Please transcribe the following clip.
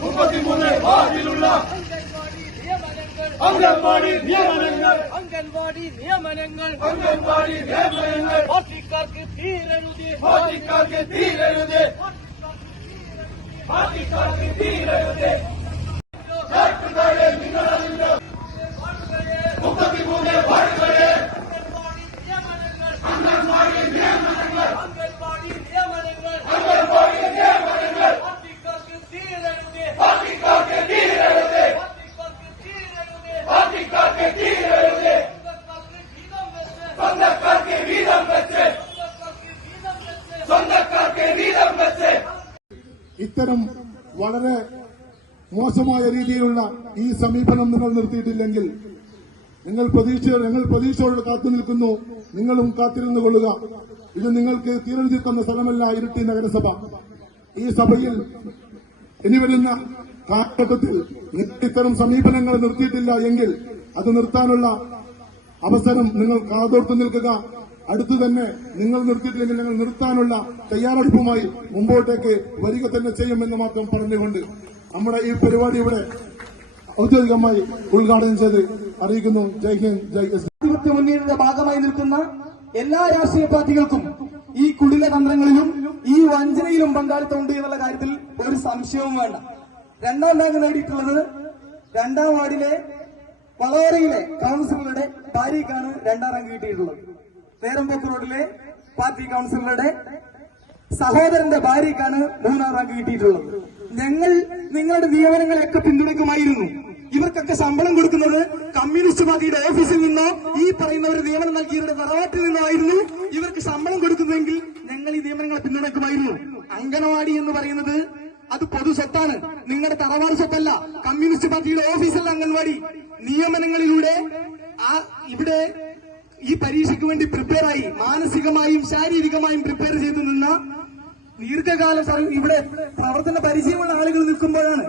33 വാർഡിലുള്ള അംഗൻവാടി നിയമനങ്ങൾ പാർട്ടിക്കാർക്ക് തീരരുത്, പാർട്ടിക്കാർക്ക് തീരരുത്, പാർട്ടിക്കാർക്ക് തീരരുത്. 33 വാർഡുകളെ അംഗൻവാടി നിയമനങ്ങൾ പാർട്ടിക്കാർക്ക് തീരരുത്, പാർട്ടിക്കാർക്ക് തീരരുത്, പാർട്ടിക്കാർക്ക് തീരരുത്. സ്വന്തക്കാർക്ക് വീതം വെച്ച്, സ്വന്തക്കാർക്ക് വീതം വെച്ച്. ഇത്തരം വളരെ മോശമായ രീതിയിലുള്ള ഈ സമീപനം നിങ്ങൾ നിർത്തിയിട്ടില്ലെങ്കിൽ ഞങ്ങൾ പ്രതീക്ഷയോടെ കാത്തു നിൽക്കുന്നു. നിങ്ങളും കാത്തിരുന്നു കൊള്ളുക. ഇത് നിങ്ങൾക്ക് തീരെഴുതിക്കുന്ന സ്ഥലമല്ല ഇരിട്ടി നഗരസഭ. ഈ സഭയിൽ ഇനി വരുന്ന കാലഘട്ടത്തിൽ ഇത്തരം സമീപനങ്ങൾ നിർത്തിയിട്ടില്ല എങ്കിൽ അത് നിർത്താനുള്ള അവസരം നിങ്ങൾ കാതോർത്തു നിൽക്കുക. അടുത്തു തന്നെ നിങ്ങൾ നിർത്തിയിട്ടില്ലെങ്കിൽ ഞങ്ങൾ നിർത്താനുള്ള തയ്യാറെടുപ്പുമായി മുമ്പോട്ടേക്ക് വരിക തന്നെ ചെയ്യുമെന്ന് മാത്രം പറഞ്ഞുകൊണ്ട് നമ്മുടെ ഈ പരിപാടി ഇവിടെ ഔദ്യോഗികമായി ഉദ്ഘാടനം ചെയ്ത് അറിയിക്കുന്നു. ജയ് ഹിന്ദ്, ജയ് എസ്. മുന്നേറ്റത്തിന്റെ ഭാഗമായി നിൽക്കുന്ന എല്ലാ രാഷ്ട്രീയ പാർട്ടികൾക്കും ഈ കുടില തന്ത്രങ്ങളിലും ഈ വഞ്ചനയിലും പങ്കാളിത്തമുണ്ട് എന്നുള്ള കാര്യത്തിൽ ഒരു സംശയവും വേണ്ട. രണ്ടാം റാങ്ക് നേടിയിട്ടുള്ളത് 2ാം വാർഡിലെ വളവരയിലെ കൌൺസിലറുടെ ഭാര്യയ്ക്കാണ് 2ാം റാങ്ക് കിട്ടിയിട്ടുള്ളത്. നേരമ്പോക്ക് റോഡിലെ പാർട്ടി കൌൺസിലറുടെ സഹോദരന്റെ ഭാര്യയ്ക്കാണ് 3ാം റാങ്ക് കിട്ടിയിട്ടുള്ളത്. ഞങ്ങൾ നിങ്ങളുടെ നിയമനങ്ങളെയൊക്കെ പിന്തുണയ്ക്കുമായിരുന്നു. ഇവർക്കൊക്കെ ശമ്പളം കൊടുക്കുന്നത് കമ്മ്യൂണിസ്റ്റ് പാർട്ടിയുടെ ഓഫീസിൽ നിന്നോ ഈ പറയുന്നവർ നിയമനം നൽകിയവരുടെ തറവാട്ടിൽ നിന്നോ ആയിരുന്നു ഇവർക്ക് ശമ്പളം കൊടുക്കുന്നതെങ്കിൽ ഞങ്ങൾ ഈ നിയമനങ്ങളെ പിന്തുണയ്ക്കുമായിരുന്നു. അംഗനവാടി എന്ന് പറയുന്നത് അത് പൊതു സ്വത്താണ്, നിങ്ങളുടെ തറവാട് സ്വത്തല്ല. കമ്മ്യൂണിസ്റ്റ് പാർട്ടിയുടെ ഓഫീസല്ല അംഗൻവാടി. നിയമനങ്ങളിലൂടെ ഇവിടെ ഈ പരീക്ഷയ്ക്ക് വേണ്ടി പ്രിപ്പയറായി മാനസികമായും ശാരീരികമായും പ്രിപ്പയർ ചെയ്തു നിന്ന ദീർഘകാലം ഇവിടെ പ്രവർത്തന പരിചയമുള്ള ആളുകൾ നിൽക്കുമ്പോഴാണ്